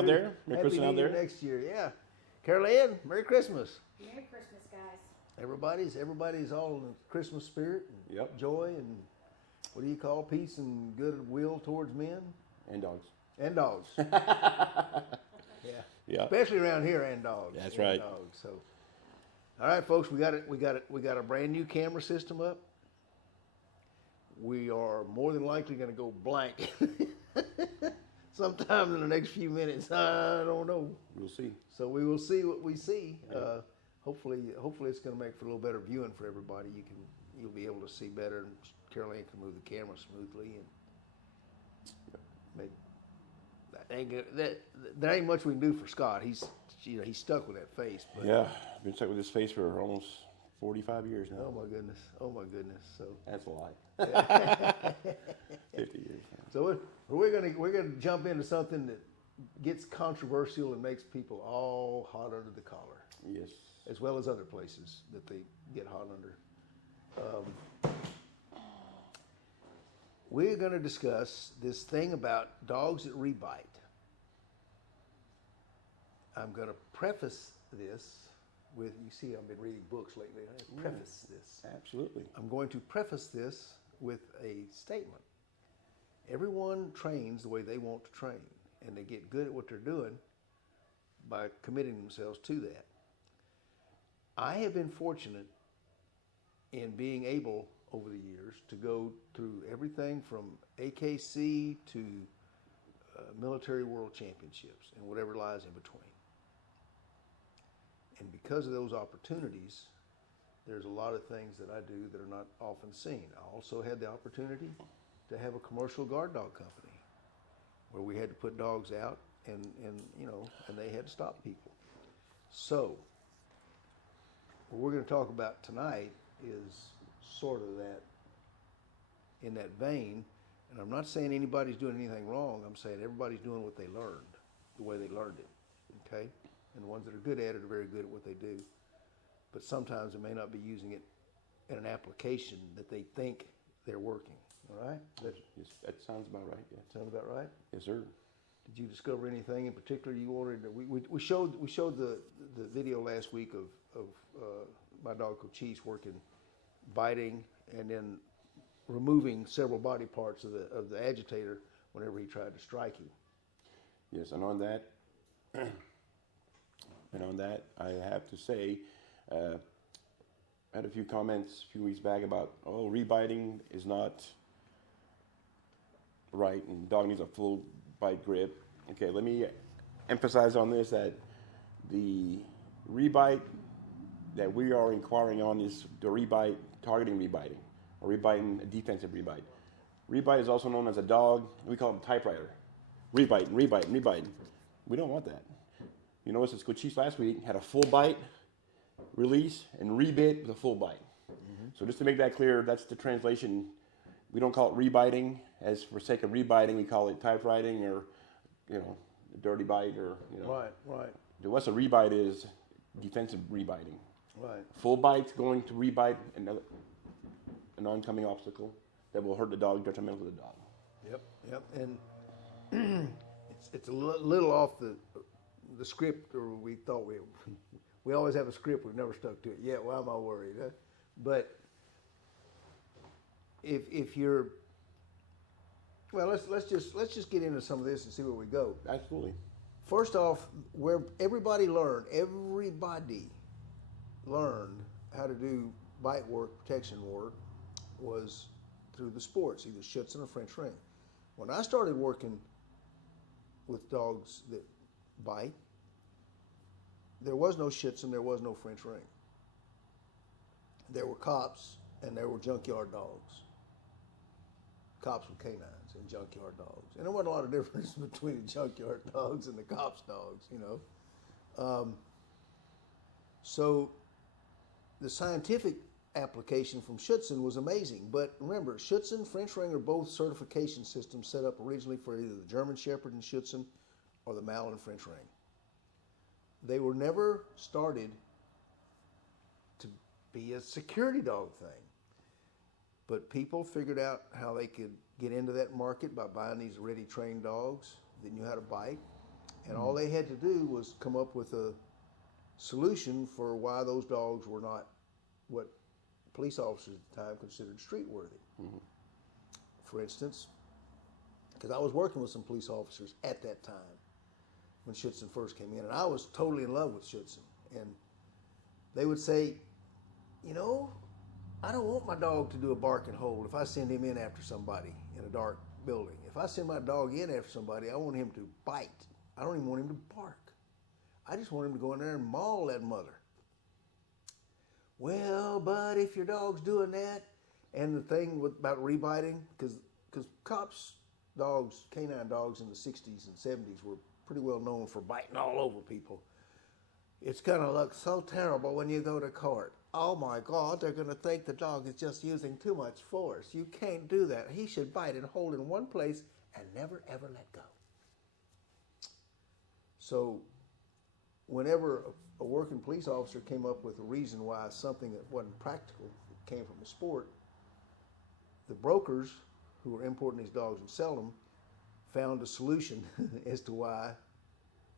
out there. Merry Christmas out there. Next year, yeah. Carol Ann, Merry Christmas. Merry Christmas, guys. Everybody's all in the Christmas spirit and Yep. joy and what do you call peace and goodwill towards men And dogs. and dogs. Yeah. Yeah. Especially around here and dogs. That's and right. Dogs. So, all right, folks, we got a brand new camera system up. We are more than likely going to go blank sometime in the next few minutes. I don't know. We'll see. So we will see what we see. Hopefully it's going to make for a little better viewing for everybody. You'll be able to see better, and Carol Ann can move the camera smoothly, and make there ain't much we can do for Scott. He's stuck with that face. But, Yeah, I've been stuck with this face for almost 45 years now. Oh my goodness. So That's a lie. 50 years now. so we're gonna jump into something that gets controversial and makes people all hot under the collar, Yes. as well as other places that they get hot under. We're going to discuss this thing about dogs that rebite. I'm going to preface this with, you see, I've been reading books lately. I preface this. Absolutely. I'm going to preface this with a statement. Everyone trains the way they want to train, and they get good at what they're doing by committing themselves to that. I have been fortunate in being able over the years to go through everything from AKC to military world championships and whatever lies in between. And because of those opportunities, there's a lot of things that I do that are not often seen. I also had the opportunity to have a commercial guard dog company where we had to put dogs out and they had to stop people. So what we're going to talk about tonight is sort of that, in that vein. And I'm not saying anybody's doing anything wrong. I'm saying everybody's doing what they learned, the way they learned it, okay? And the ones that are good at it are very good at what they do. But sometimes they may not be using it in an application that they think they're working, all right? Yes, that sounds about right, yeah. Sound about right? Yes, sir. Did you discover anything in particular you wanted? We showed the video last week of my dog Cochise working, biting, and then removing several body parts of the agitator whenever he tried to strike you. Yes, and on that, I have to say, I had a few comments a few weeks back about, rebiting is not right, and dog needs a full bite grip. Okay, let me emphasize on this that the rebite that we are inquiring on is the rebite, targeting rebiting, or rebiting, a defensive rebite. Rebite is also known as a dog, we call it typewriter. Rebiting. We don't want that. You notice this Cochise last week had a full bite, release, and rebit with a full bite. Mm-hmm. So just to make that clear, that's the translation. We don't call it rebiting as for sake of rebiting. We call it typewriting or, dirty bite or, Right. To us, a rebite is defensive rebiting. Right. Full bite's going to rebite an oncoming obstacle that will hurt the dog, detrimental to the dog. Yep. And it's a little off the script, or we thought we always have a script. We've never stuck to it yet. Why am I worried? Huh? But if you're let's just get into some of this and see where we go. Absolutely. First off, where everybody learned how to do bite work, protection work, was through the sports, either Schutzhund or French ring. When I started working with dogs that bite, there was no Schutzhund, there was no French ring. There were cops and there were junkyard dogs. Cops were canines and junkyard dogs. And there wasn't a lot of difference between the junkyard dogs and the cops' dogs, So the scientific application from Schutzhund was amazing. But remember, Schutzhund, French ring are both certification systems set up originally for either the German Shepherd and Schutzhund or the Malin French ring. They were never started to be a security dog thing. But people figured out how they could get into that market by buying these ready trained dogs that knew how to bite. And all they had to do was come up with a solution for why those dogs were not what police officers at the time considered street worthy. For instance, because I was working with some police officers at that time when Schutzen first came in, and I was totally in love with Schutzen. And they would say, you know, I don't want my dog to do a bark and hold if I send him in after somebody in a dark building. If I send my dog in after somebody, I want him to bite. I don't even want him to bark. I just want him to go in there and maul that mother. Well, but if your dog's doing that, and the thing about rebiting, because cops' dogs, canine dogs in the 60s and 70s were pretty well known for biting all over people. It's going to look so terrible when you go to court. Oh my God, they're going to think the dog is just using too much force. You can't do that. He should bite and hold in one place and never ever let go. So whenever a working police officer came up with a reason why something that wasn't practical came from a sport, the brokers who were importing these dogs and selling them found a solution as to why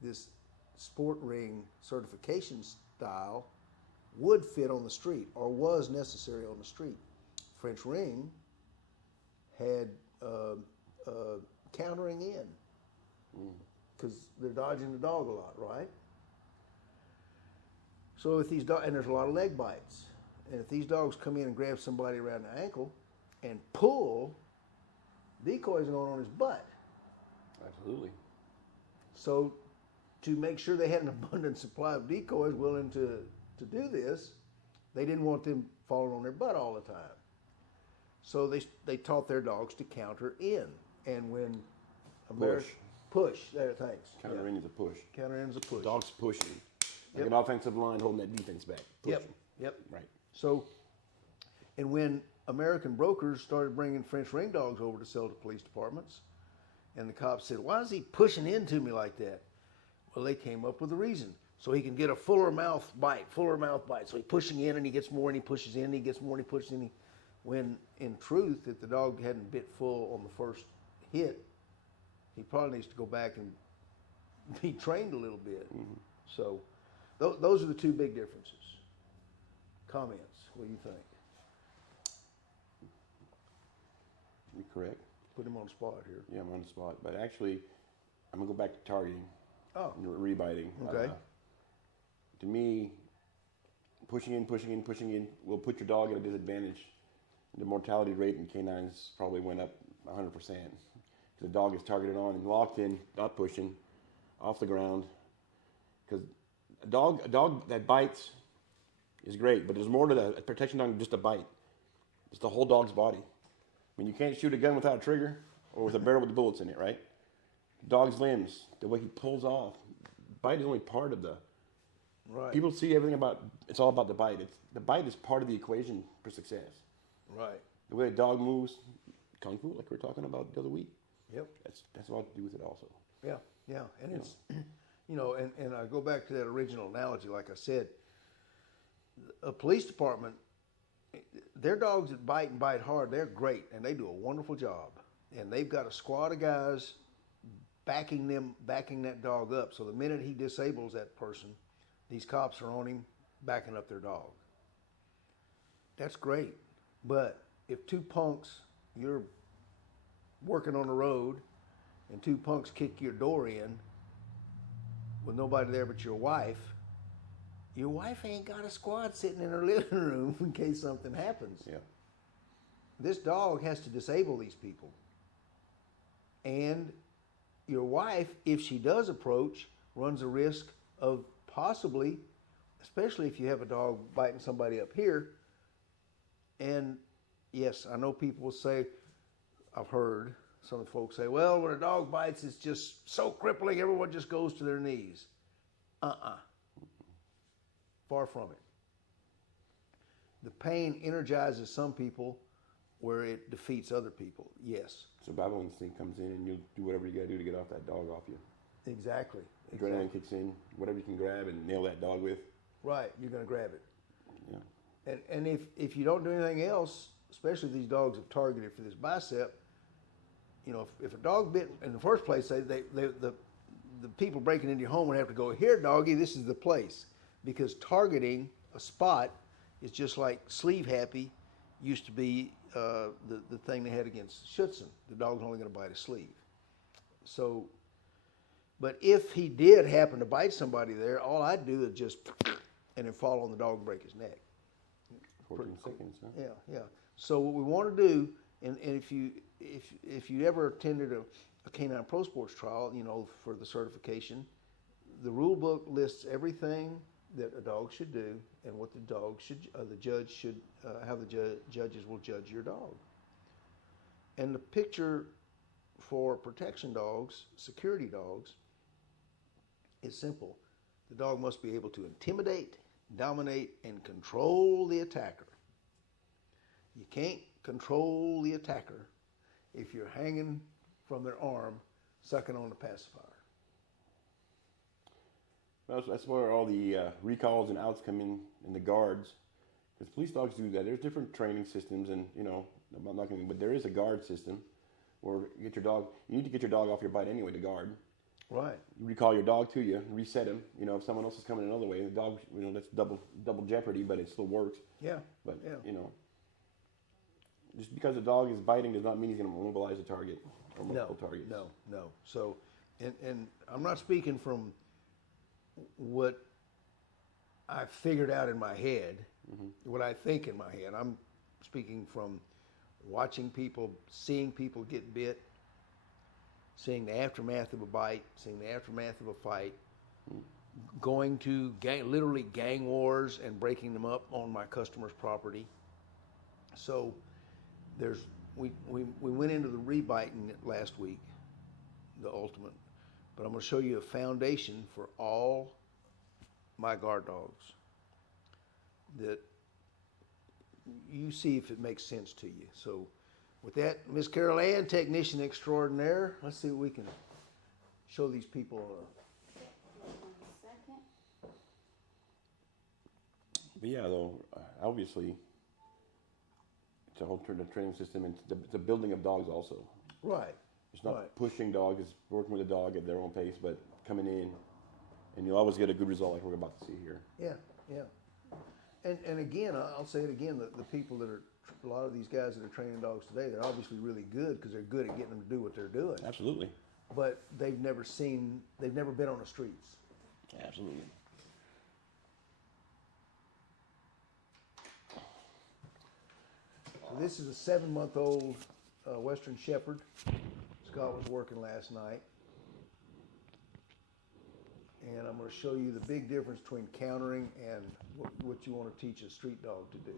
this sport ring certification style would fit on the street or was necessary on the street. French ring had countering in because they're dodging the dog a lot, right? So if these dogs, and there's a lot of leg bites, and if these dogs come in and grab somebody around the ankle and pull, decoys going on his butt. Absolutely. So to make sure they had an abundant supply of decoys willing to do this, they didn't want them falling on their butt all the time. So they taught their dogs to counter in. And when push, there, thanks. Counter in is a push. Counter in is a push. Dogs pushing. Like an offensive line holding that defense back. Pushing. Yep. Right. So, and when American brokers started bringing French ring dogs over to sell to police departments, and the cops said, why is he pushing into me like that? Well, they came up with a reason. So he can get a fuller mouth bite. So he's pushing in and he gets more and he pushes in, and he gets more and he pushes in. When in truth, if the dog hadn't bit full on the first hit, he probably needs to go back and be trained a little bit. So those are the two big differences. Comments, what do you think? You're correct. Put him on the spot here. Yeah, I'm on the spot. But actually, I'm going to go back to targeting. Oh. Rebiting. Okay. To me, pushing in will put your dog at a disadvantage. The mortality rate in canines probably went up 100%. The dog is targeted on and locked in, not pushing, off the ground. Because a dog that bites is great, but there's more to the protection than just a bite. It's the whole dog's body. I mean, you can't shoot a gun without a trigger or with a barrel with bullets in it, right? Dog's limbs, the way he pulls off. Bite is only part of the. Right. People see everything about. It's all about the bite. The bite is part of the equation for success. Right. The way a dog moves, kung fu, like we were talking about the other week. Yep. That's a lot to do with it also. Yeah, and it's, and I go back to that original analogy. Like I said, a police department, their dogs that bite and bite hard, they're great, and they do a wonderful job. And they've got a squad of guys backing that dog up. So the minute he disables that person, these cops are on him, backing up their dog. That's great. But if two punks, you're working on the road, and two punks kick your door in with nobody there but your wife ain't got a squad sitting in her living room in case something happens. Yeah. This dog has to disable these people. And your wife, if she does approach, runs a risk of possibly, especially if you have a dog biting somebody up here. And yes, I know people will say, I've heard some folks say, well, when a dog bites, it's just so crippling, everyone just goes to their knees. Far from it. The pain energizes some people where it defeats other people, yes. Survival instinct comes in and you'll do whatever you got to do to get off that dog off you. Exactly. Adrenaline kicks in, whatever you can grab and nail that dog with. Right, you're going to grab it. Yeah. And if you don't do anything else, especially if these dogs are targeted for this bicep, if a dog bit in the first place, the the people breaking into your home would have to go, here, doggy, this is the place. Because targeting a spot is just like Sleeve Happy used to be the thing they had against Schutzen. The dog's only going to bite a sleeve. So, but if he did happen to bite somebody there, all I'd do is just, and then fall on the dog and break his neck. 14 seconds, huh? Yeah, yeah. So what we want to do, and if you ever attended a canine pro sports trial, you know, for the certification, the rule book lists everything that a dog should do and what the dog should, the judge should, how the judges will judge your dog. And the picture for protection dogs, security dogs, is simple. The dog must be able to intimidate, dominate, and control the attacker. You can't control the attacker if you're hanging from their arm, sucking on the pacifier. Well, that's where all the recalls and outs come in the guards. Because police dogs do that. There's different training systems, and, you know, I'm not going to, but there is a guard system where you need to get your dog off your bite anyway to guard. Right. You recall your dog to you, reset him. You know, if someone else is coming another way, the dog, you know, that's double jeopardy, but it still works. Yeah. But, yeah. you know, just because the dog is biting does not mean he's going to mobilize a target or multiple targets. No. So, and I'm not speaking from what I figured out in my head, what I think in my head. I'm speaking from watching people, seeing people get bit, seeing the aftermath of a bite, seeing the aftermath of a fight, going to literally gang wars and breaking them up on my customer's property. So we went into the rebiting last week, the ultimate, but I'm going to show you a foundation for all my guard dogs that you see if it makes sense to you. So with that, Miss Carol Ann, technician extraordinaire, let's see what we can show these people. 1 second. But yeah, though, obviously, it's a whole training system, and it's a building of dogs also. Right. It's not Right. pushing dogs, it's working with the dog at their own pace, but coming in, and you'll always get a good result like we're about to see here. Yeah. And again, I'll say it again, the people that are, a lot of these guys that are training dogs today, they're obviously really good because they're good at getting them to do what they're doing. Absolutely. But they've never been on the streets. Absolutely. So this is a 7-month-old Western Shepherd. Scott was working last night. And I'm going to show you the big difference between countering and what you want to teach a street dog to do.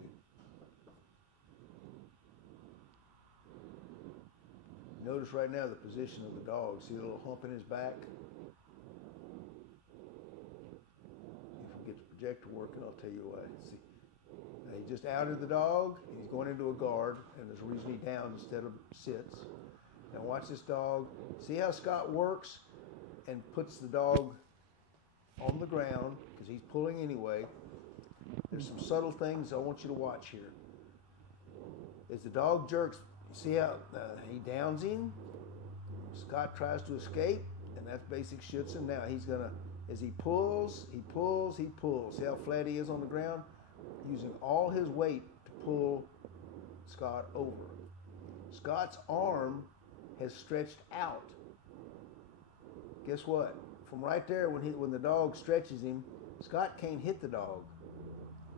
Notice right now the position of the dog. See the little hump in his back? If we get the projector working, I'll tell you what. See, now he just outed the dog, and he's going into a guard, and there's a reason he downs instead of sits. Now watch this dog. See how Scott works and puts the dog on the ground because he's pulling anyway. There's some subtle things I want you to watch here. As the dog jerks, see how he downs him? Scott tries to escape, and that's basic Schutzen. Now he's gonna, as he pulls. See how flat he is on the ground? Using all his weight to pull Scott over. Scott's arm has stretched out. Guess what? From right there, when the dog stretches him, Scott can't hit the dog.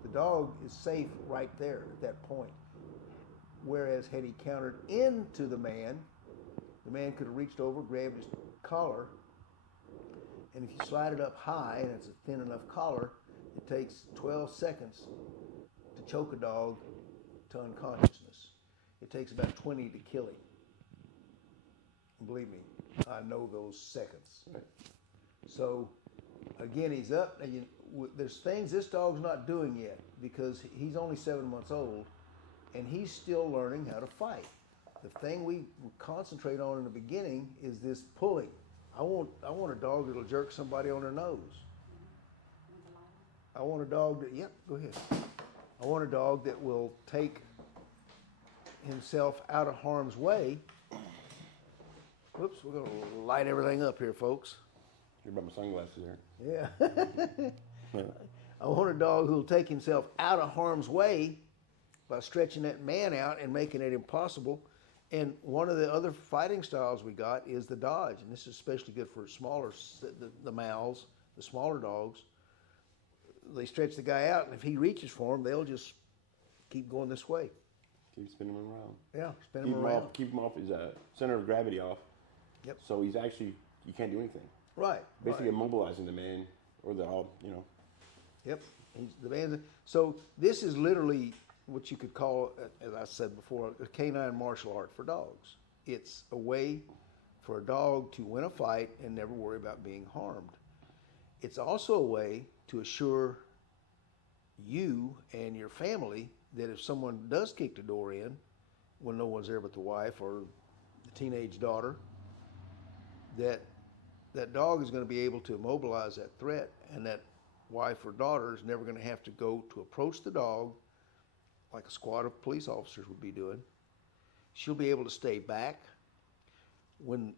The dog is safe right there at that point. Whereas had he countered into the man could have reached over, grabbed his collar, and if you slide it up high and it's a thin enough collar, it takes 12 seconds to choke a dog to unconsciousness. It takes about 20 to kill him. Believe me, I know those seconds. Right. So, again, he's up. And there's things this dog's not doing yet because he's only 7 months old, and he's still learning how to fight. The thing we concentrate on in the beginning is this pulling. I want a dog that'll jerk somebody on their nose. I want a dog that, yep, go ahead. I want a dog that will take himself out of harm's way. Whoops, we're going to light everything up here, folks. You brought my sunglasses there. Yeah. I want a dog who'll take himself out of harm's way by stretching that man out and making it impossible. And one of the other fighting styles we got is the dodge, and this is especially good for smaller, the mals, the smaller dogs. They stretch the guy out, and if he reaches for them, they'll just keep going this way. Keep spinning him around. Yeah, spin him around. Keep him off his center of gravity off. Yep. So he's actually, you can't do anything. Right. Basically right. immobilizing the man or the, you know. Yep. The man's, so this is literally what you could call, as I said before, a canine martial art for dogs. It's a way for a dog to win a fight and never worry about being harmed. It's also a way to assure you and your family that if someone does kick the door in, when no one's there but the wife or the teenage daughter, that that dog is going to be able to immobilize that threat, and that wife or daughter is never going to have to go to approach the dog like a squad of police officers would be doing. She'll be able to stay back when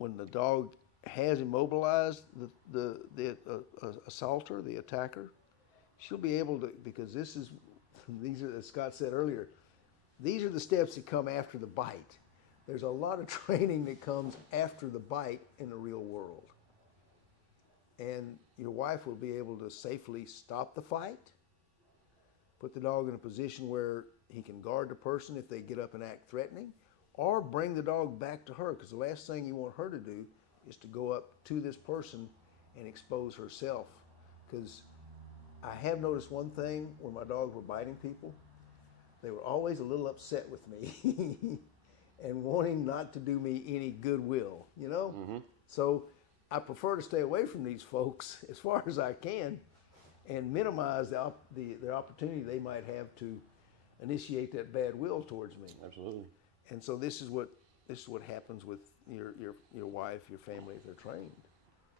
the dog has immobilized the assaulter, the attacker. She'll be able to, because these are, as Scott said earlier, these are the steps that come after the bite. There's a lot of training that comes after the bite in the real world. And your wife will be able to safely stop the fight, put the dog in a position where he can guard the person if they get up and act threatening, or bring the dog back to her, because the last thing you want her to do is to go up to this person and expose herself. Because I have noticed one thing when my dogs were biting people, they were always a little upset with me and wanting not to do me any goodwill, you know? Mm-hmm. So I prefer to stay away from these folks as far as I can and minimize the opportunity they might have to initiate that bad will towards me. Absolutely. And so this is what happens with your wife, your family, if they're trained.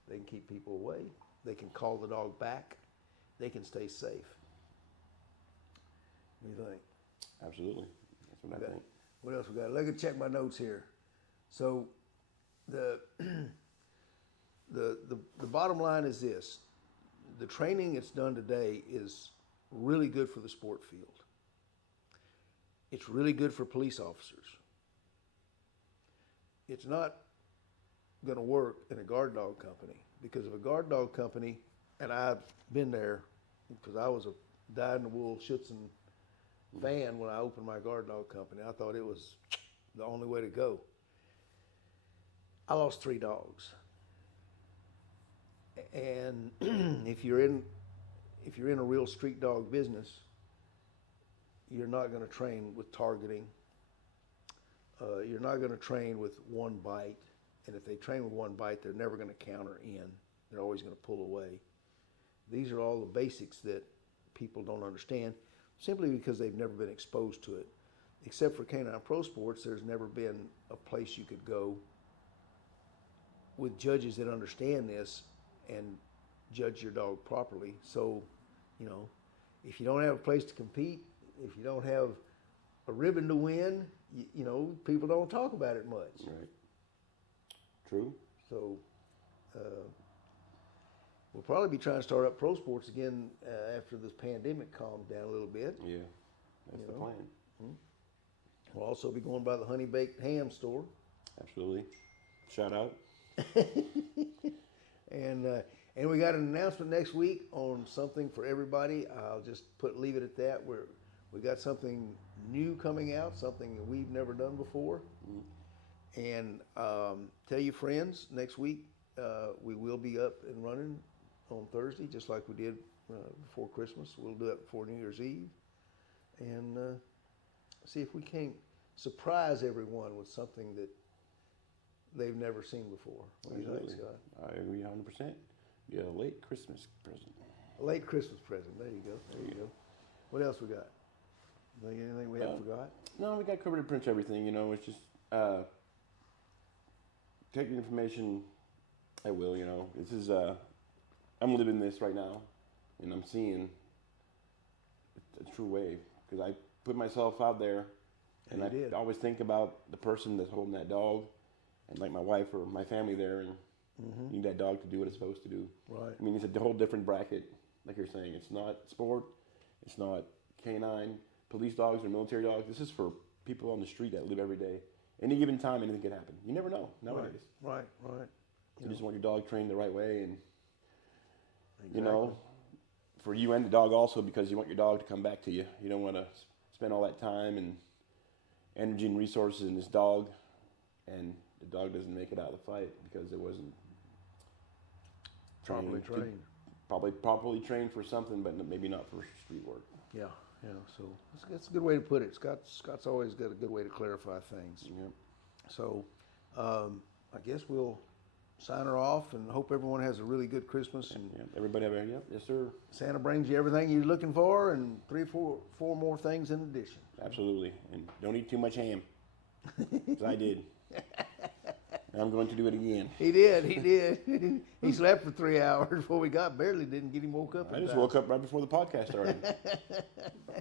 They can keep people away. They can call the dog back. They can stay safe. What do you think? Absolutely. That's what I think. What else we got? Let me check my notes here. So the bottom line is this. The training that's done today is really good for the sport field. It's really good for police officers. It's not going to work in a guard dog company, because of a guard dog company, and I've been there because I was a dyed-in-the-wool Schutzhund fan when I opened my guard dog company. I thought it was the only way to go. I lost 3 dogs. And if you're in a real street dog business, you're not going to train with targeting. You're not going to train with one bite. And if they train with one bite, they're never going to counter in. They're always going to pull away. These are all the basics that people don't understand, simply because they've never been exposed to it. Except for Canine Pro Sports, there's never been a place you could go with judges that understand this and judge your dog properly. So, you know, if you don't have a place to compete, if you don't have a ribbon to win, you know, people don't talk about it much. Right. True. So, we'll probably be trying to start up pro sports again after this pandemic calms down a little bit. Yeah, that's the plan. Mm-hmm. We'll also be going by the Honey Baked Ham store. Absolutely. Shout out. And we got an announcement next week on something for everybody. I'll just leave it at that. We got something new coming out, something that we've never done before. Mm-hmm. And tell your friends, next week we will be up and running on Thursday, just like we did before Christmas. We'll do it before New Year's Eve, and see if we can't surprise everyone with something that they've never seen before. What do you think, Scott? I agree 100%. Yeah, a late Christmas present. A late Christmas present. There you go. There you go. What else we got? Anything we haven't forgot? No, we got covered pretty much everything. You know, it's just take the information at will. You know, this is I'm living this right now, and I'm seeing a true wave, because I put myself out there, and I always think about the person that's holding that dog, and like my wife or my family there, and You need that dog to do what it's supposed to do. Right. I mean, it's a whole different bracket, like you're saying. It's not sport. It's not canine, police dogs, or military dogs. This is for people on the street that live every day. Any given time, anything can happen. You never know nowadays. Right. You just want your dog trained the right way, and Exactly. you know, for you and the dog also, because you want your dog to come back to you. You don't want to spend all that time and energy and resources in this dog, and the dog doesn't make it out of the fight because it wasn't Properly to- trained. probably properly trained for something, but maybe not for street work. Yeah. So that's a good way to put it. Scott's always got a good way to clarify things. Yep. So I guess we'll sign her off and hope everyone has a really good Christmas and Yep. Everybody have a yep. Yes, sir. Santa brings you everything you're looking for and four more things in addition. Absolutely. And don't eat too much ham, as I did. I'm going to do it again. He did. He slept for 3 hours before we barely didn't get him woke up. I in just time. woke up right before the podcast started.